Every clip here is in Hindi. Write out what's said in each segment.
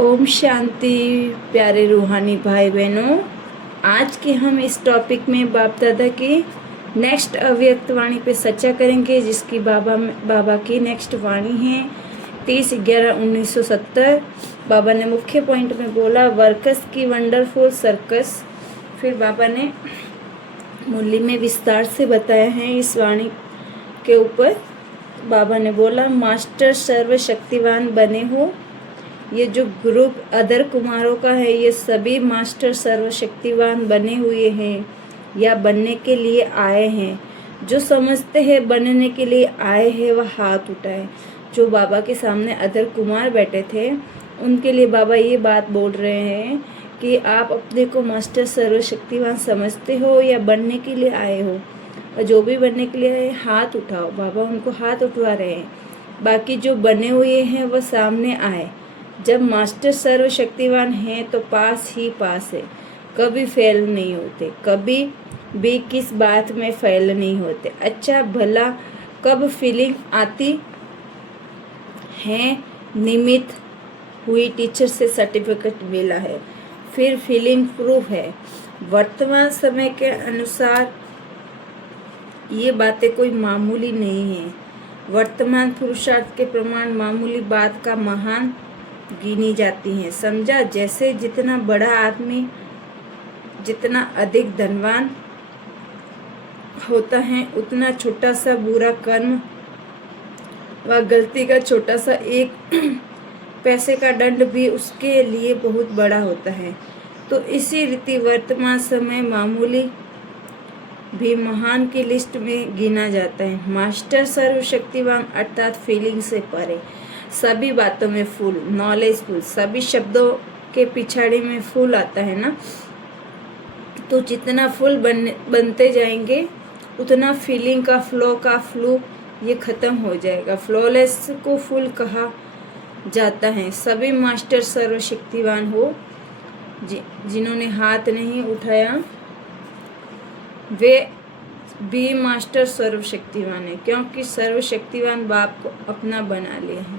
ओम शांति। प्यारे रूहानी भाई बहनों, आज के हम इस टॉपिक में बाप दादा की नेक्स्ट अव्यक्त वाणी पे चर्चा करेंगे, जिसकी बाबा की नेक्स्ट वाणी है 30/11/1970। बाबा ने मुख्य पॉइंट में बोला वर्कर्स की वंडरफुल सर्कस। फिर बाबा ने मुरली में विस्तार से बताया है इस वाणी के ऊपर। बाबा ने बोला मास्टर सर्वशक्तिवान बने हो। ये जो ग्रुप अदर कुमारों का है, ये सभी मास्टर सर्वशक्तिवान बने हुए हैं या बनने के लिए आए हैं। जो समझते हैं बनने के लिए आए हैं वह हाथ उठाए। जो बाबा के सामने अदर कुमार बैठे थे उनके लिए बाबा ये बात बोल रहे हैं कि आप अपने को मास्टर सर्वशक्तिवान समझते हो या बनने के लिए आए हो। और जो भी बनने के लिए आए हाथ उठाओ। बाबा उनको हाथ उठवा रहे हैं। बाकी जो बने हुए हैं वह सामने आए। जब मास्टर सर्वशक्तिवान हैं तो पास ही पास है, कभी फेल नहीं होते, कभी भी किस बात में फेल नहीं होते। अच्छा भला कब फीलिंग आती है, निमित्त हुई टीचर से सर्टिफिकेट मिला है, फिर फीलिंग प्रूफ है। वर्तमान समय के अनुसार ये बातें कोई मामूली नहीं है। वर्तमान पुरुषार्थ के प्रमाण मामूली बात का महान गिनी जाती हैं। समझा, जैसे जितना बड़ा आदमी जितना अधिक धनवान होता है उतना छोटा सा बुरा कर्म व गलती का छोटा सा एक पैसे का दंड भी उसके लिए बहुत बड़ा होता है। तो इसी रीति वर्तमान समय मामूली भी महान की लिस्ट में गिना जाता है। मास्टर सर्वशक्तिवान अर्थात फीलिंग से परे, सभी बातों में फुल, नॉलेजफुल, सभी शब्दों के पिछाड़ी में फुल आता है ना। तो जितना फुल बनते जाएंगे उतना फीलिंग का फ्लो ये खत्म हो जाएगा। फ्लॉलेस को फुल कहा जाता है। सभी मास्टर सर्वशक्तिवान हो। जिन्होंने हाथ नहीं उठाया वे भी मास्टर सर्वशक्तिवान है, क्योंकि सर्वशक्तिवान बाप को अपना बना लिया है।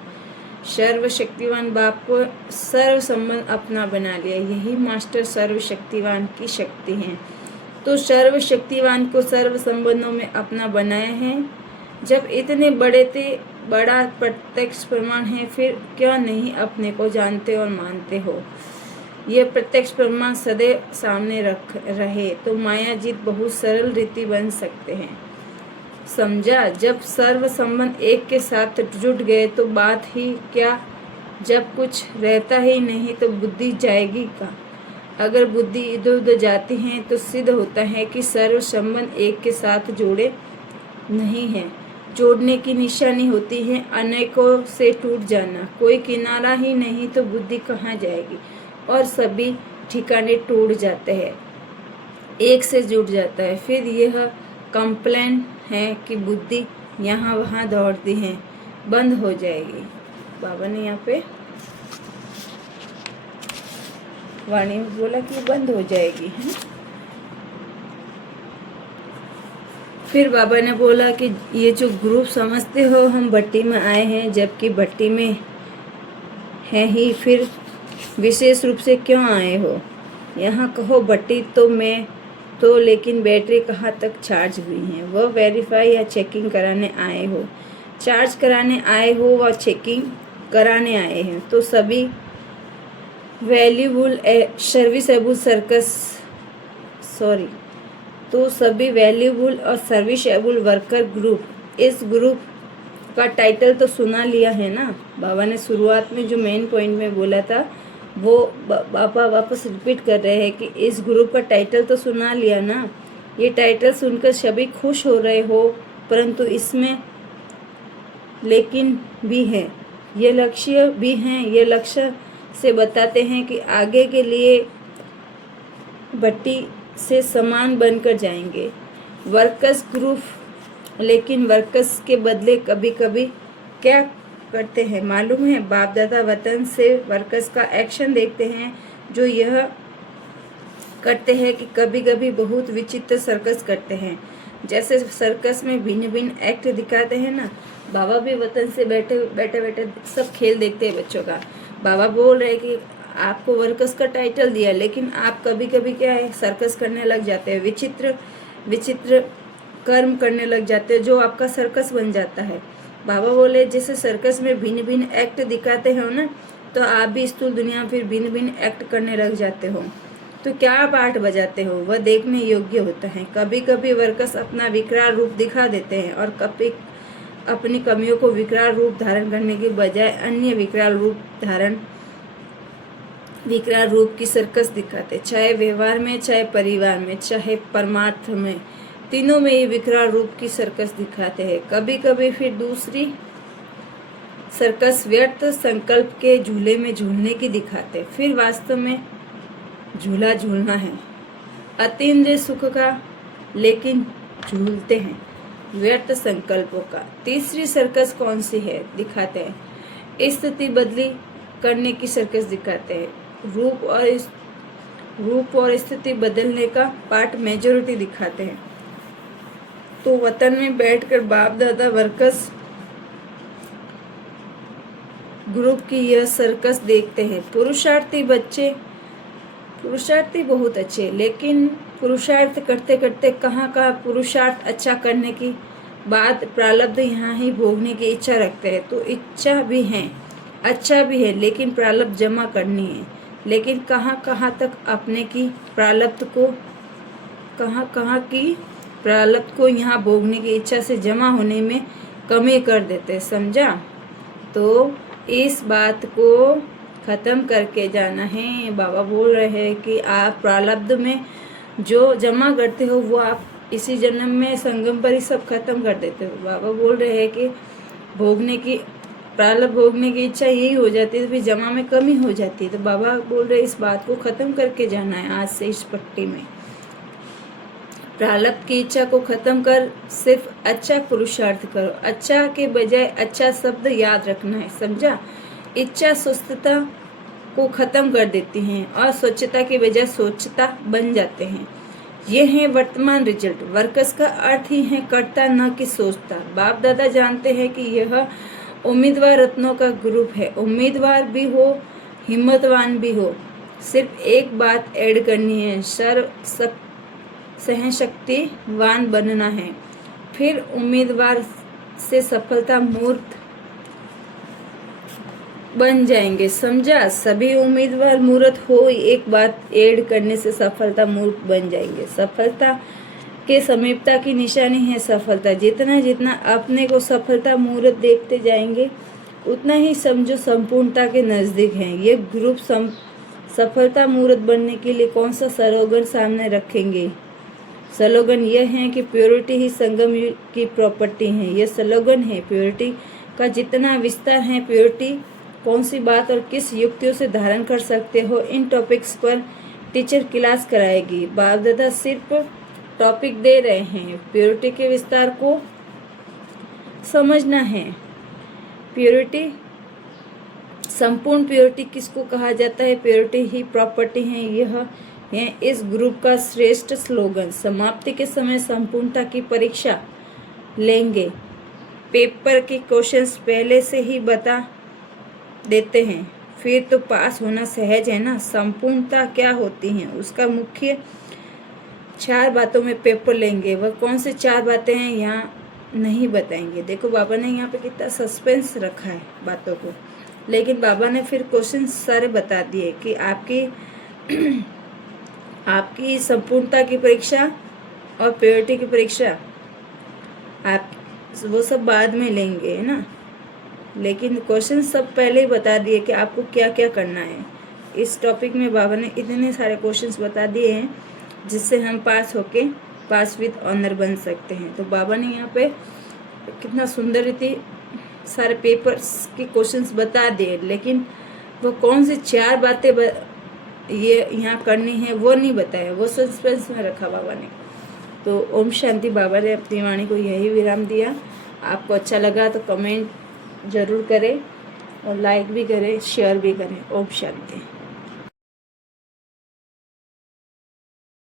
सर्वशक्तिवान बाप को सर्व संबंध अपना बना लिया, यही मास्टर सर्वशक्तिवान की शक्ति है। तो सर्वशक्तिवान को सर्व संबंधों में अपना बनाया है। जब इतने बड़े थे, बड़ा प्रत्यक्ष प्रमाण है, फिर क्यों नहीं अपने को जानते और मानते हो। यह प्रत्यक्ष प्रमाण सदैव सामने रहे तो मायाजीत बहुत सरल रीति बन सकते हैं। समझा, जब सर्व संबंध एक के साथ जुट गए तो बात ही क्या। जब कुछ रहता ही नहीं तो बुद्धि जाएगी कहाँ। अगर बुद्धि इधर उधर जाती है तो सिद्ध होता है कि सर्व संबंध एक के साथ जोड़े नहीं है। जोड़ने की निशानी होती है अनेकों से टूट जाना। कोई किनारा ही नहीं तो बुद्धि कहाँ जाएगी और सभी ठिकाने टूट जाते हैं, एक से जुड़ जाता है। फिर यह कंप्लेंट है कि बुद्धि यहाँ वहाँ दौड़ती है, बंद हो जाएगी। बाबा ने यहाँ पे वाणी में बोला कि बंद हो जाएगी है। फिर बाबा ने बोला कि ये जो ग्रुप समझते हो हम भट्टी में आए हैं, जबकि भट्टी में है ही, फिर विशेष रूप से क्यों आए हो। यहाँ कहो भट्टी तो मैं तो, लेकिन बैटरी कहाँ तक चार्ज हुई है, वह वेरीफाई या चेकिंग कराने आए हो। चार्ज कराने आए हो व चेकिंग कराने आए हैं। तो सभी वैल्यूबल सर्विसेबल तो सभी वैल्यूबल और सर्विसेबल वर्कर ग्रुप, इस ग्रुप का टाइटल तो सुना लिया है ना। बाबा ने शुरुआत में जो मेन पॉइंट में बोला था वो बाबा वापस रिपीट कर रहे हैं कि इस ग्रुप का टाइटल तो सुना लिया ना। ये टाइटल सुनकर सभी खुश हो रहे हो, परंतु इसमें लेकिन भी है, ये लक्ष्य भी हैं। ये लक्ष्य से बताते हैं कि आगे के लिए भट्टी से समान बनकर जाएंगे वर्कर्स ग्रुप। लेकिन वर्कर्स के बदले कभी कभी क्या करते हैं मालूम है, बाप दादा वतन से वर्कर्स का एक्शन देखते हैं, जो यह करते हैं कि कभी कभी बहुत विचित्र सर्कस करते हैं। जैसे सर्कस में भिन्न भिन्न एक्ट दिखाते हैं ना, बाबा भी वतन से बैठे बैठे सब खेल देखते हैं बच्चों का। बाबा बोल रहे कि आपको वर्कर्स का टाइटल दिया, लेकिन आप कभी कभी क्या है, सर्कस करने लग जाते हैं, विचित्र विचित्र कर्म करने लग जाते हैं, जो आपका सर्कस बन जाता है। बाबा बोले जैसे सर्कस में भिन्न भिन्न एक्ट दिखाते हो ना, तो आप भी स्थूल दुनिया में फिर भिन्न भिन्न एक्ट करने लग जाते हो। तो क्या पार्ट बजाते हो वह देखने योग्य होता है। कभी कभी वर्कर्स अपना विकराल रूप दिखा देते हैं, और कभी अपनी कमियों को विकराल रूप धारण करने के बजाय अन्य विकराल रूप की सर्कस दिखाते, चाहे व्यवहार में, चाहे परिवार में, चाहे परमार्थ में, तीनों में ये विकराल रूप की सर्कस दिखाते हैं। कभी कभी फिर दूसरी सर्कस व्यर्थ संकल्प के झूले में झूलने की दिखाते, फिर वास्तव में झूला झूलना है अतीन्द्रिय सुख का, लेकिन झूलते हैं व्यर्थ संकल्पों का। तीसरी सर्कस कौन सी है दिखाते हैं, स्थिति बदली करने की सर्कस दिखाते हैं। रूप और स्थिति बदलने का पार्ट मेजोरिटी दिखाते हैं। तो वतन में बैठकर बाप दादा वर्कर्स ग्रुप की यह सर्कस देखते हैं। पुरुषार्थी बहुत अच्छे, लेकिन पुरुषार्थ करते करते कहाँ पुरुषार्थ अच्छा करने की बाद प्रारब्ध यहाँ ही भोगने की इच्छा रखते हैं। तो इच्छा भी है, अच्छा भी है, लेकिन प्रारब्ध जमा करनी है। लेकिन कहाँ तक अपने की प्रारब्ध को यहाँ भोगने की इच्छा से जमा होने में कमी कर देते हैं, समझा। तो इस बात को ख़त्म करके जाना है। बाबा बोल रहे हैं कि आप प्रारब्ध में जो जमा करते हो वो आप इसी जन्म में संगम पर ही सब खत्म कर देते हो। बाबा बोल रहे हैं कि प्रारब्ध भोगने की इच्छा यही हो जाती है, तो फिर जमा में कमी हो जाती है। तो बाबा बोल रहे हैं इस बात को ख़त्म करके जाना है आज से इस पट्टी में। प्रारब्ध की इच्छा को खत्म कर सिर्फ अच्छा पुरुषार्थ करो। अच्छा के बजाय अच्छा शब्द याद रखना है, समझा। इच्छा स्वस्थता को खत्म कर देती हैं और स्वच्छता के बजाय स्वच्छता बन जाते हैं। ये है वर्तमान रिजल्ट। वर्कर्स का अर्थ ही है करता न कि सोचता। बाप दादा जानते हैं कि यह उम्मीदवार रत्नों का ग्रुप है। उम्मीदवार भी हो, हिम्मतवान भी हो, सिर्फ एक बात ऐड करनी है, सहनशक्तिवान बनना है। फिर उम्मीदवार से सफलता मूर्त बन जाएंगे, समझा। सभी उम्मीदवार मूर्त हो, एक बात ऐड करने से सफलता मूर्त बन जाएंगे। सफलता के समीपता की निशानी है सफलता। जितना जितना अपने को सफलता मूर्त देखते जाएंगे, उतना ही समझो संपूर्णता के नज़दीक हैं। ये ग्रुप सफलता मूर्त बनने के लिए कौन सा स्लोगन सामने रखेंगे। स्लोगन यह है कि प्योरिटी ही संगम की प्रॉपर्टी है। यह स्लोगन है। प्योरिटी का जितना विस्तार है, प्योरिटी कौन सी बात और किस युक्तियों से धारण कर सकते हो, इन टॉपिक्स पर टीचर क्लास कराएगी। बाप दादा सिर्फ टॉपिक दे रहे हैं, प्योरिटी के विस्तार को समझना है। प्योरिटी, संपूर्ण प्योरिटी किसको कहा जाता है। प्योरिटी ही प्रॉपर्टी है। यह है इस ग्रुप का श्रेष्ठ स्लोगन। समाप्ति के समय संपूर्णता की परीक्षा लेंगे। पेपर के क्वेश्चंस पहले से ही बता देते हैं, फिर तो पास होना सहज है ना। संपूर्णता क्या होती है, उसका मुख्य 4 बातों में पेपर लेंगे। वह कौन से 4 बातें हैं यहाँ नहीं बताएंगे। देखो बाबा ने यहाँ पे कितना सस्पेंस रखा है बातों को, लेकिन बाबा ने फिर क्वेश्चन सारे बता दिए कि आपकी संपूर्णता की परीक्षा और प्योरिटी की परीक्षा आप वो सब बाद में लेंगे, है ना। लेकिन क्वेश्चन सब पहले ही बता दिए कि आपको क्या क्या करना है। इस टॉपिक में बाबा ने इतने सारे क्वेश्चंस बता दिए हैं जिससे हम पास विद ऑनर बन सकते हैं। तो बाबा ने यहाँ पे कितना सुंदर रीति सारे पेपर्स के क्वेश्चंस बता दिए, लेकिन वो कौन सी 4 बातें ये यहाँ करनी है वो नहीं बताया, वो सस्पेंस में रखा बाबा ने। तो ओम शांति। बाबा ने अपनी वाणी को यही विराम दिया। आपको अच्छा लगा तो कमेंट ज़रूर करें और लाइक भी करें, शेयर भी करें। ओम शांति।